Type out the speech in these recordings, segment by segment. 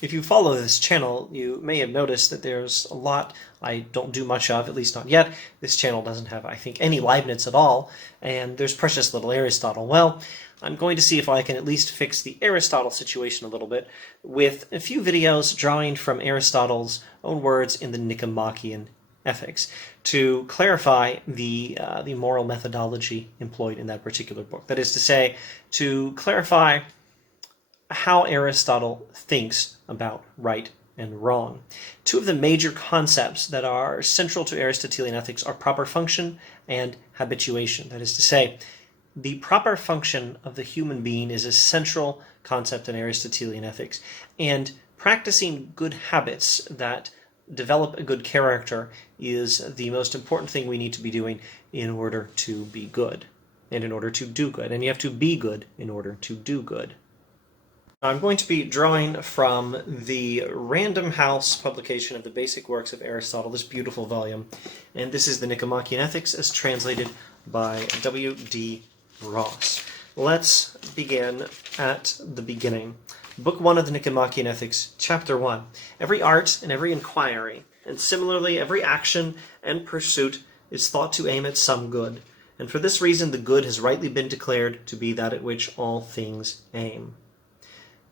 If you follow this channel, you may have noticed that there's a lot I don't do much of, at least not yet. This channel doesn't have, I think, any Leibniz at all, and there's precious little Aristotle. Well, I'm going to see if I can at least fix the Aristotle situation a little bit with a few videos drawing from Aristotle's own words in the Nicomachean Ethics to clarify the moral methodology employed in that particular book. That is to say, to clarify how Aristotle thinks about right and wrong. Two of the major concepts that are central to Aristotelian ethics are proper function and habituation. That is to say, the proper function of the human being is a central concept in Aristotelian ethics, and practicing good habits that develop a good character is the most important thing we need to be doing in order to be good, and in order to do good. And you have to be good in order to do good. I'm going to be drawing from the Random House publication of the Basic Works of Aristotle, this beautiful volume, and this is the Nicomachean Ethics as translated by W.D. Ross. Let's begin at the beginning. Book 1 of the Nicomachean Ethics, Chapter 1. Every art and every inquiry, and similarly every action and pursuit, is thought to aim at some good, and for this reason the good has rightly been declared to be that at which all things aim.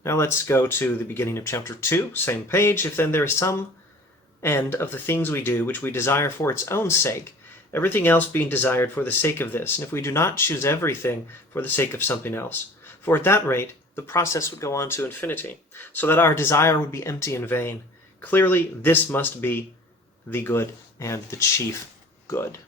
Now let's go to the beginning of Chapter 2, same page. If then there is some end of the things we do which we desire for its own sake, everything else being desired for the sake of this, and if we do not choose everything for the sake of something else, for at that rate the process would go on to infinity, so that our desire would be empty and vain. Clearly, this must be the good and the chief good.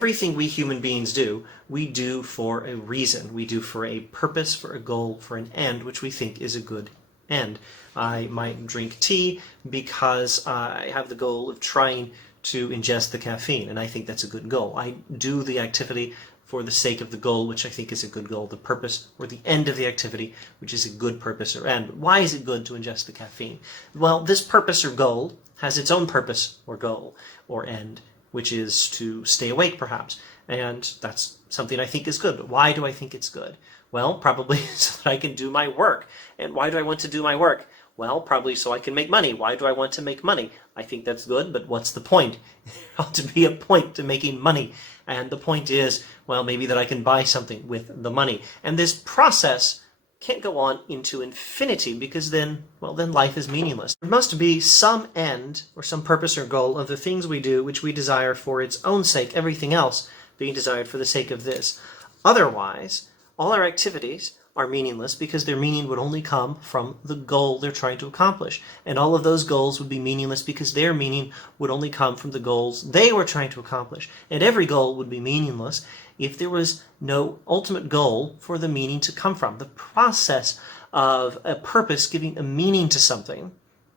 Everything we human beings do, we do for a reason. We do for a purpose, for a goal, for an end, which we think is a good end. I might drink tea because I have the goal of trying to ingest the caffeine, and I think that's a good goal. I do the activity for the sake of the goal, which I think is a good goal, the purpose or the end of the activity, which is a good purpose or end. Why is it good to ingest the caffeine? Well, this purpose or goal has its own purpose or goal or end, which is to stay awake, perhaps. And that's something I think is good. But why do I think it's good? Well, probably so that I can do my work. And why do I want to do my work? Well, probably so I can make money. Why do I want to make money? I think that's good, but what's the point? There ought to be a point to making money. And the point is, well, maybe that I can buy something with the money. And this process can't go on into infinity, because then life is meaningless. There must be some end or some purpose or goal of the things we do which we desire for its own sake, everything else being desired for the sake of this. Otherwise, all our activities are meaningless, because their meaning would only come from the goal they're trying to accomplish. And all of those goals would be meaningless because their meaning would only come from the goals they were trying to accomplish. And every goal would be meaningless if there was no ultimate goal for the meaning to come from. The process of a purpose giving a meaning to something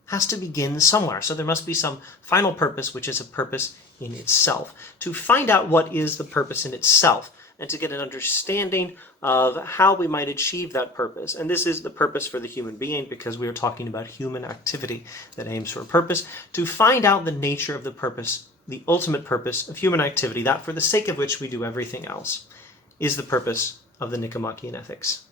has to begin somewhere. So there must be some final purpose, which is a purpose in itself. To find out what is the purpose in itself, and to get an understanding of how we might achieve that purpose. And this is the purpose for the human being, because we are talking about human activity that aims for a purpose. To find out the nature of the purpose, the ultimate purpose of human activity, that for the sake of which we do everything else, is the purpose of the Nicomachean Ethics.